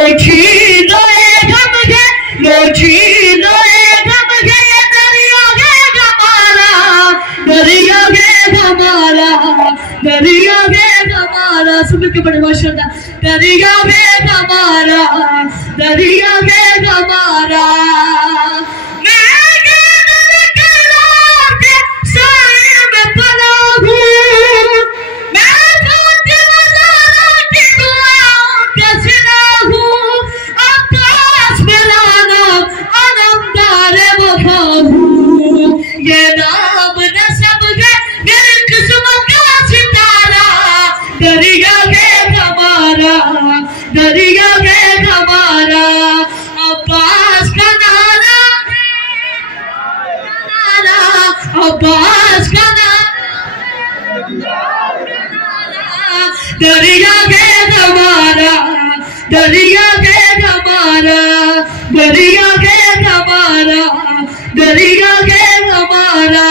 मोचीनो गम के मोचीनो गम के दरिया के हमारा दरिया के हमारा दरिया के हमारा सुन के बड़े माशाल्लाह दरिया के हमारा दरिया के हमारा दरिया के हमारा दरिया के हमारा अब्बास का नारा अब्बास का नारा दरिया के हमारा दरिया के हमारा दरिया के हमारा दरिया के हमारा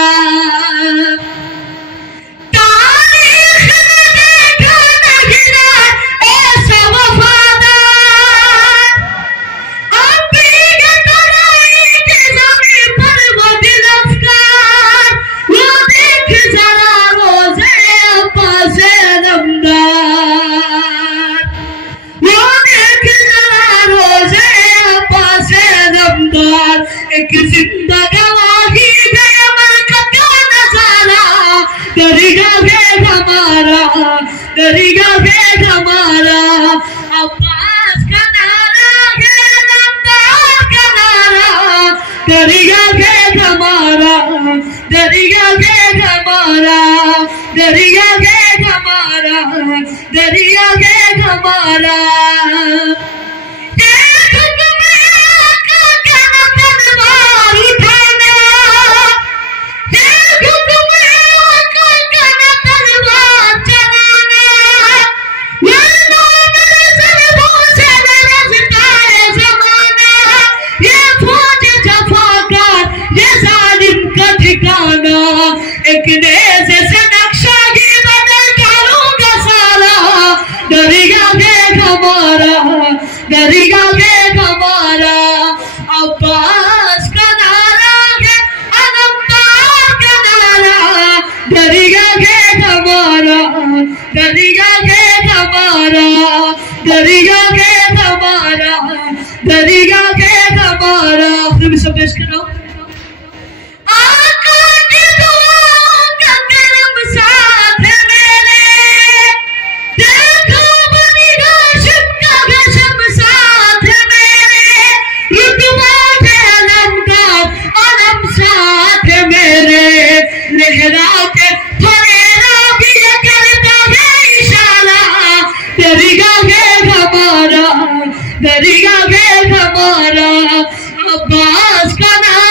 एक जिंदा गवाही का नजारा दरिया के हमारा दरिया के हमारा अब्बास का नारा है नमदार का नारा दरिया के हमारा दरिया के हमारा दरिया के हमारा दरिया के हमारा एक नेज़े से नक्शा ही बदल करूंगा साला दरिया के हमारा दरिया के हमारा अब्बास का नारा है अनंतार का नारा दरिया के हमारा दरिया के हमारा दरिया के हमारा दरिया के हमारा फिर भी सब पेश कर रहा हूँ दरिया के हमारा अब्बास का नारा